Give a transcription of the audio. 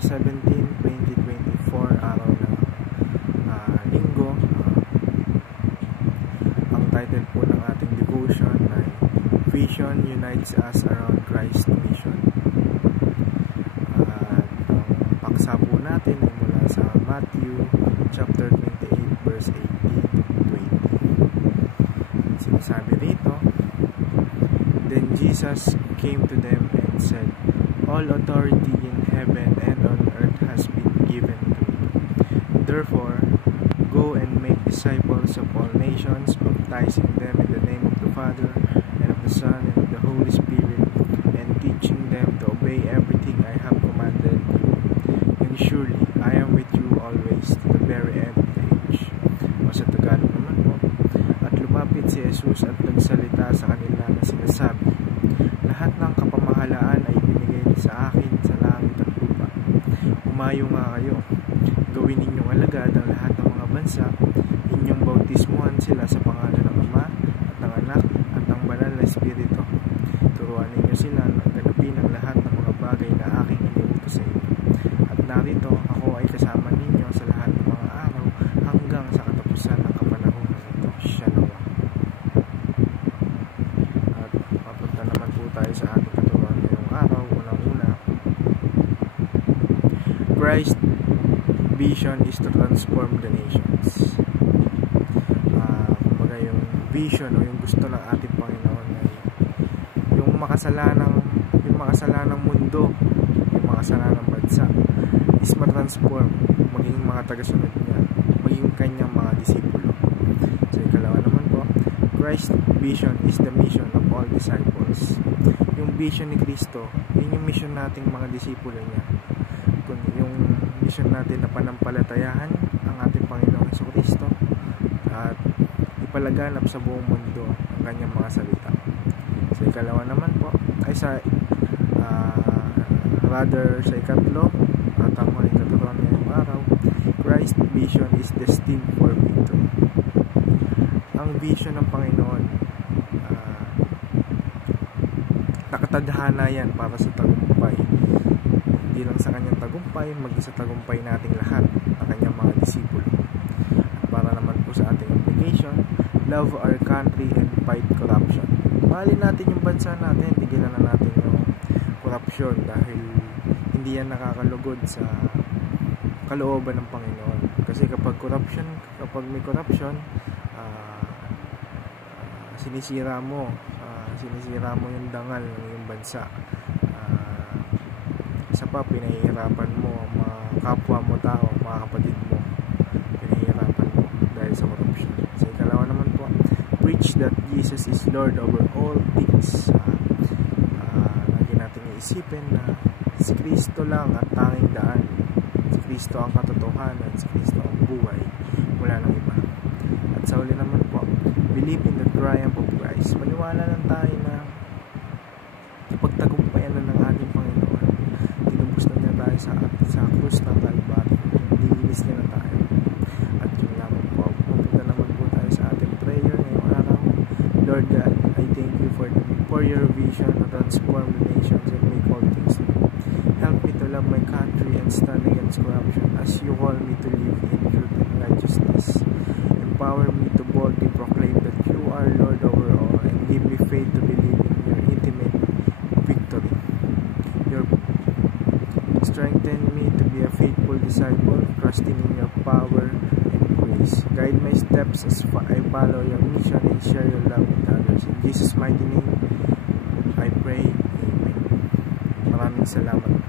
December 17, 2024, araw ng linggo. Ang title po ng ating devotion ay Vision Unites Us Around Christ's Mission. At ang paksa po natin ay mula sa Matthew chapter 28 verse 18 to 20. Sinasabi rito, "Then Jesus came to them and said, all authority in heaven and on earth has been given to me. Therefore, go and make disciples of all nations, baptizing them in the name of the Father, and of the Son, and of the Holy Spirit, and teaching them to obey everything I have commanded you. And surely, I am with you always to the very end of the age." O sa Tagalog naman po, at lumapit si Jesus at nagsalita sa kanila na sinasabi, "Lahat ng kapamahalaan ay binigay sa akin sa langit at lupa. Umayo nga kayo, gawin ninyong alagad ang lahat ng mga bansa, inyong bautismuhan sila sa pangalan ng Ama at ng Anak at ng Banal na Espiritu. Turuan ninyo sila na ganapin ang lahat ng mga bagay na aking iniutos sa inyo. At narito, ako ay kasama ninyo sa lahat ng mga araw hanggang sa katapusan ng kapanahunan ito. Siya nawa." At papunta naman po tayo sa ating katuruan ngayong araw. Unang-una, Christ's vision is to transform the nations. Kumbaga yung vision o yung gusto ng ating Panginoon ay yung makasalanang mundo, yung makasalanang bansa is matransform, maging mga tagasunod niya, maging kanyang mga disipulo. So ikalawa naman po, Christ's vision is the mission of all disciples. Yung vision ni Kristo, yun yung mission nating mga disipulo niya. Yung mission natin na panampalatayahan ang ating Panginoong Jesucristo at ipalaganap sa buong mundo ang kanyang mga salita. So ikalawa naman po ay sa ikatlo at ang huling katuruan ngayong araw, Christ's vision is destined for victory. Ang vision ng Panginoon, nakatadhana yan para sa tagumpay. Hindi lang sa kanyang tagumpay, maging sa tagumpay nating lahat ng kanyang mga disipulo. At para naman po sa ating application, love our country and fight corruption. Mahalin natin yung bansa natin, tigilan na natin yung corruption dahil hindi yan nakakalugod sa kalooban ng Panginoon. Kasi kapag may corruption, sinisira mo yung dangal ng iyong bansa. Isa pa, pinahihirapan mo ang mga kapwa mo tao, mga kapatid mo, pinahihirapan mo dahil sa corruption. So ikalawa naman po, preach that Jesus is Lord over all things. Lagi natin iisipin na si Kristo lang ang tanging daan, si Kristo ang katotohanan, si Kristo ang buhay, wala nang iba. At sa uli naman po, believe in the triumph of Christ. Maniwala lang tayo na pagtagumpayan na ng ating Panginoon, tinubos na niya tayo sa krus ng Calvary, nilinis niya na tayo. At yun lamang po, pupunta naman po tayo sa ating prayer ngayong araw. Lord God, I thank you for your vision to transform the nations and make all things new. Help me to love my country and stand against corruption as you call me to live in truth and righteousness. Empower me to boldly proclaim that you are Lord over all, and give me faith to believe in your intimate victory. Strengthen me to be a faithful disciple, trusting in your power and grace. Guide my steps as I follow your mission and share your love with others. In Jesus' mighty name, I pray. Amen. Maraming salamat.